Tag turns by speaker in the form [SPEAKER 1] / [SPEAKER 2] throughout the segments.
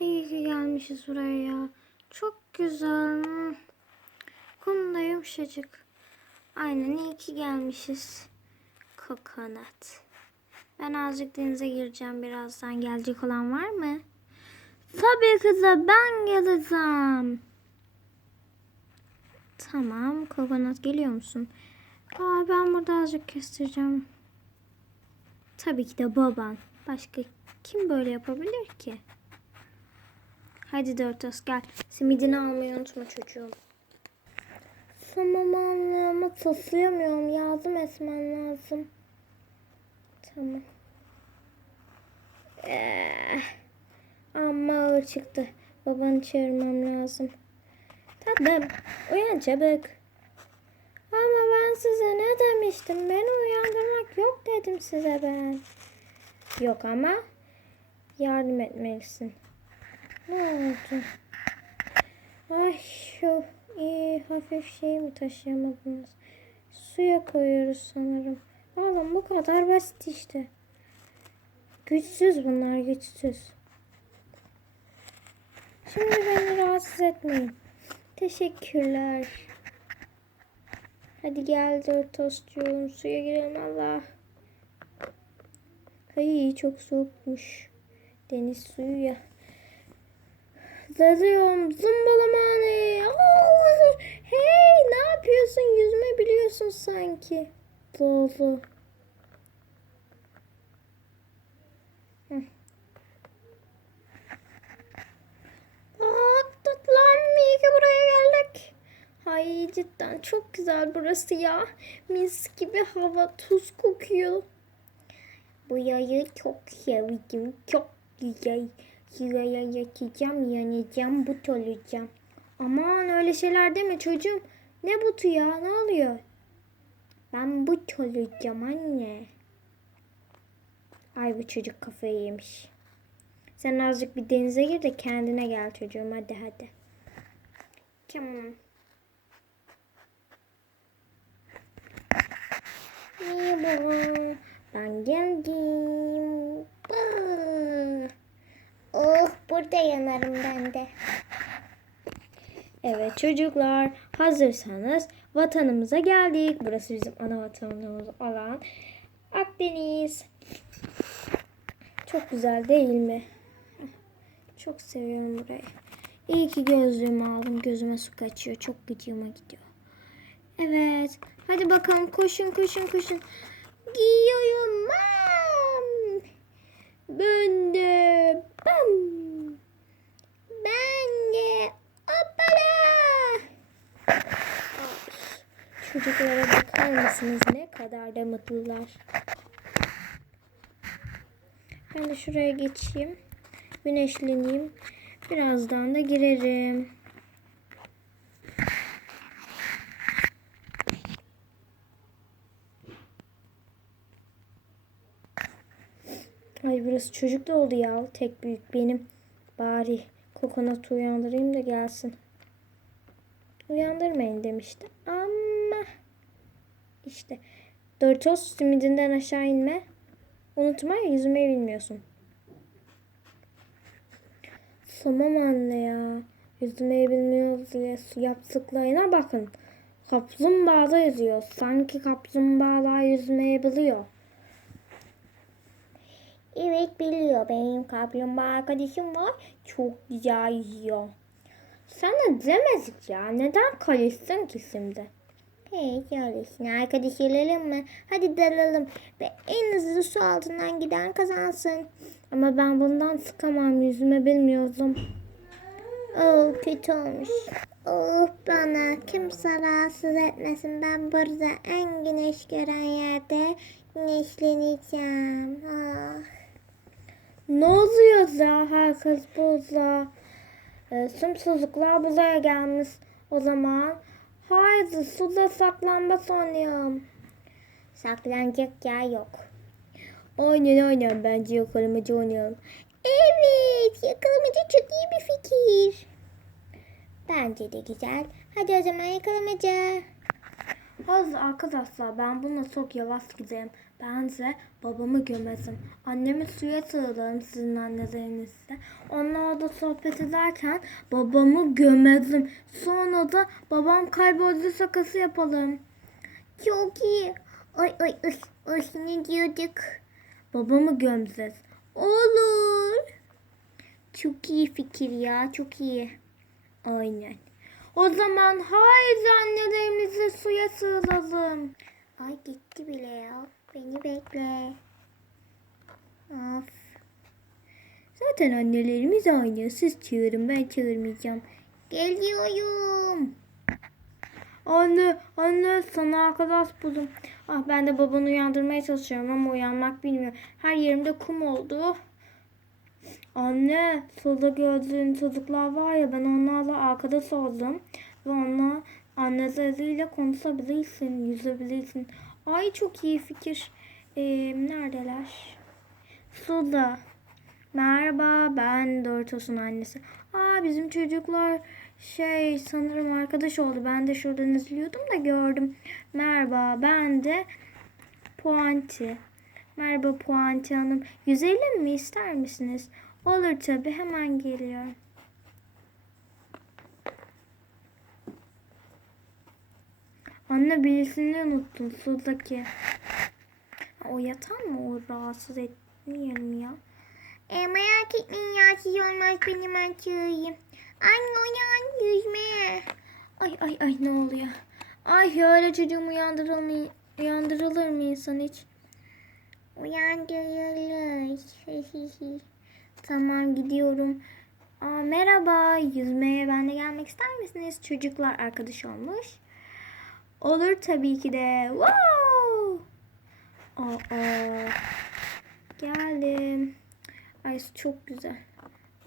[SPEAKER 1] iyi ki gelmişiz buraya ya. Çok güzel. Kum da yumuşacık. Aynen iyi ki gelmişiz. Kokonat. Ben azıcık denize gireceğim birazdan. Gelecek olan var mı? Tabii kızım ben geleceğim. Tamam. Kokonat geliyor musun? Aa, ben burada azıcık kestireceğim. Tabii ki de baban. Başka kim böyle yapabilir ki? Hadi Dörtos gel. Simidini almayı unutma çocuğum. Tamam anne ama taslayamıyorum. Yardım etmen lazım. Tamam. Eh, amma ağır çıktı. Babanı çağırmam lazım. Tatlım uyan çabuk. Ama ben size ne demiştim? Beni uyandırmak yok dedim size ben. Yok ama yardım etmelisin. Ne oldu? Ay şu iyi hafif şey mi taşıyamadınız? Suya koyuyoruz sanırım. Oğlum bu kadar basit işte. Güçsüz bunlar güçsüz. Şimdi beni rahatsız etmeyin. Teşekkürler. Hadi gel dört tostçuğum suya girelim Allah. Ay çok soğukmuş. Deniz suyu ya. Dalıyorum zımbalamane. Allah! Hey ne yapıyorsun? Yüzme biliyorsun sanki. Geldik. Ay cidden çok güzel burası ya. Mis gibi hava tuz kokuyor. Bu yayı çok sevdim. Çok güzel. Sıraya yakacağım, yanacağım, but olacağım. Aman öyle şeyler deme çocuğum. Ne butu ya? Ne oluyor? Ben but olacağım anne. Ay bu çocuk kafayı yemiş. Sen azıcık bir denize gir de kendine gel çocuğum. Hadi hadi. Tamam. Merhaba. Ben geldim. Bah. Oh burada yanarım ben de. Evet çocuklar hazırsanız vatanımıza geldik. Burası bizim ana vatanımız olan Akdeniz. Çok güzel değil mi? Çok seviyorum burayı. İyi ki gözlüğümü aldım. Gözüme su kaçıyor. Çok gıcığıma gidiyor. Evet. Hadi bakalım koşun koşun koşun. Giyiyorum. Mam. Bam. Ben de. Hoppala. Çocuklara bakar mısınız ne kadar da mutlular. Ben de şuraya geçeyim. Güneşleneyim. Birazdan da girerim. Ay burası çocuk da oldu ya. Tek büyük benim. Bari kokonatı uyandırayım da gelsin. Uyandırmayın demişti. Ama işte Doritos simidinden aşağı inme. Unutma yüzmeyi bilmiyorsun. Tamam anne ya. Yüzmeyi bilmiyoruz diye yaptıklarına bakın. Kaplumbağada yüzüyor. Sanki kaplumbağalar yüzmeyi biliyor. Evet biliyor. Benim kaplumbağa arkadaşım var. Çok güzel yüzüyor. Sana demedik ya. Neden karışsın ki şimdi? Hey öylesin. Arkadaş olalım mı? Hadi dalalım. Ve en hızlı su altından giden kazansın. Ama ben bundan sıkamam. Yüzüme bilmiyordum. Oh kötü olmuş. Oh bana kimse rahatsız etmesin. Ben burada en güneş gören yerde güneşleneceğim. Ah. Ne oluyor ya herkes burada? E, sımsızlıklar buraya gelmiş o zaman. Haydi suda saklanma oynuyorum. Saklanacak yer yok. Aynen aynen bence yakalamacı oynayalım. Evet yakalamacı çok iyi bir fikir. Bence de güzel. Hadi o zaman yakalamaca. Hadi arkadaşlar ben bununla çok yavaş gideyim. Bence babamı gömesim. Annemi suya sığalım sizin annelerinizle. Onlar da sohbet ederken babamı gömesim. Sonra da babam kayboldu sakası yapalım. Çok iyi. Ay ay ay. Ay ne diyorduk? Babamı gömeceğiz. Olur. Çok iyi fikir ya. Çok iyi. Aynen. O zaman haydi annelerimizi suya sığalım. Ay gitti bile ya. Beni bekle. Of. Zaten annelerimiz aynı. Siz çağırın ben çağırmayacağım. Geliyorum. Anne, anne sana arkadaş buldum. Ah ben de babanı uyandırmaya çalışıyorum ama uyanmak bilmiyor. Her yerimde kum oldu. Anne, solda gördüğün çocuklar var ya ben onlarla arkadaş oldum. Ve onlar anneleriyle konuşabilirsin, yüzebilirsin. Ay çok iyi fikir. Ee, neredeler? Suda. Merhaba ben Dortos'un annesi. Aa bizim çocuklar şey sanırım arkadaş oldu. Ben de şuradan izliyordum da gördüm. Merhaba ben de Puanti. Merhaba Puanti Hanım. Yüzelim mi ister misiniz? Olur tabi hemen geliyorum. Anne birisini unuttun sudaki. O yatan mı o rahatsız etmeyelim ya. E, merak etmeyin ya siz olmaz benim ben çağırayım. Anne uyan yüzme. Ay ay ay ne oluyor? Ay öyle çocuğum uyandırılmıyor. Uyandırılır mı insan hiç? Uyandırılır. tamam gidiyorum. Aa, merhaba yüzmeye ben de gelmek ister misiniz? Çocuklar arkadaş olmuş. Olur tabii ki de. Wow! Aa, geldim. Ay çok güzel.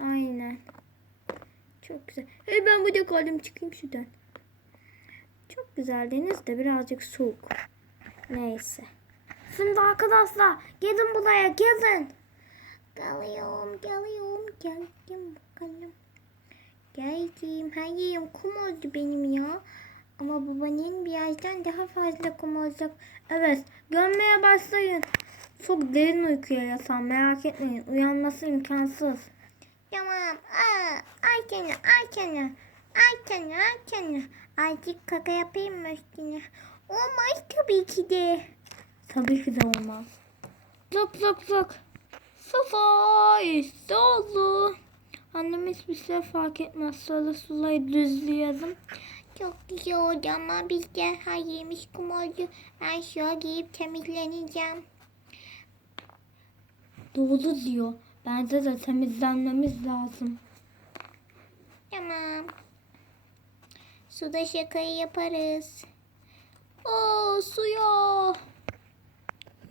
[SPEAKER 1] Aynen. Çok güzel. Hey ben burada kaldım çıkayım şuradan. Çok güzel deniz de birazcık soğuk. Neyse. Şimdi arkadaşlar gelin buraya gelin. Geliyorum geliyorum geldim bakalım. Geldim. Yerim kum oldu benim ya. Ama babanın birazdan daha fazla kum olacak. Evet gömmeye başlayın. Çok derin uykuya yatan merak etmeyin. Uyanması imkansız. Tamam. Aa, Ayten'e, Ayten'e, Ayten'e, Ayten'e. Azıcık kaka yapayım mı üstüne? Olmaz tabii ki de. Tabii ki de olmaz. Zıp zıp zıp. Safa işte oldu. Annem hiçbir şey fark etmez. Sonra sulayı düzleyelim. Çok güzel oldu ama biz de her yemiş kum oldu. Ben şöyle giyip temizleneceğim. Doğru diyor. Bence de temizlenmemiz lazım. Tamam. Suda şakayı yaparız. Oo suya.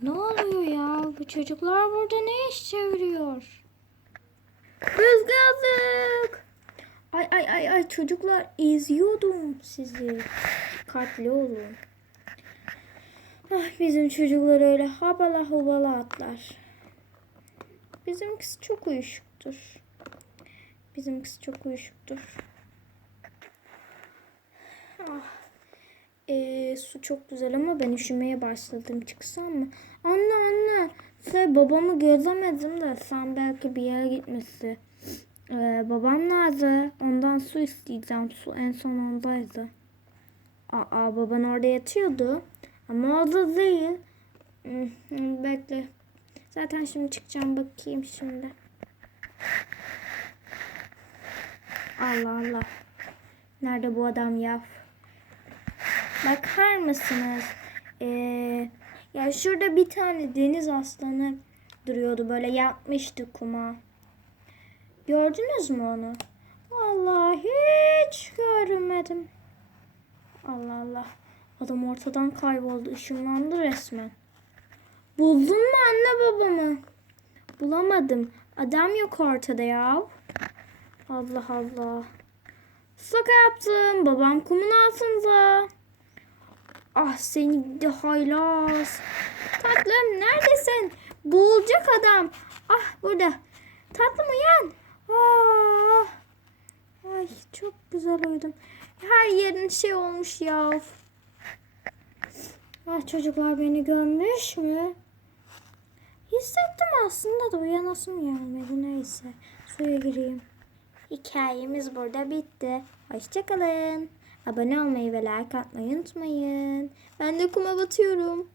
[SPEAKER 1] Ne oluyor ya? Bu çocuklar burada ne iş çeviriyor? Geldik. Ay ay ay çocuklar izliyordum sizi. Dikkatli olun. Ah bizim çocuklar öyle habala hubala atlar. Bizimkisi çok uyuşuktur. Bizimkisi çok uyuşuktur. Ah. Ee, su çok güzel ama ben üşümeye başladım. Çıksam mı? Anne anne. Şey babamı gözemedim de sen belki bir yere gitmesi. Ee, babam nerede? Ondan su isteyeceğim. Su en son ondaydı. Aa baban orada yatıyordu. Ama orada değil. Bekle. Zaten şimdi çıkacağım bakayım şimdi. Allah Allah. Nerede bu adam ya? Bakar mısınız? Ee, ya şurada bir tane deniz aslanı duruyordu. Böyle yatmıştı kuma. Gördünüz mü onu? Vallahi hiç görmedim. Allah Allah. Adam ortadan kayboldu. Işınlandı resmen. Buldun mu anne babamı? Bulamadım. Adam yok ortada ya. Allah Allah. Şaka yaptım. Babam kumun altında. Ah seni de haylaz. Tatlım neredesin? Boğulacak adam. Ah burada. Tatlım uyan. Ah. Ay çok güzel uyudum. Her yerin şey olmuş ya. Ah çocuklar beni görmüş mü? Hissettim aslında da uyanasım gelmedi. Neyse suya gireyim. Hikayemiz burada bitti. Hoşçakalın. Abone olmayı ve like atmayı unutmayın. Ben de kuma batıyorum.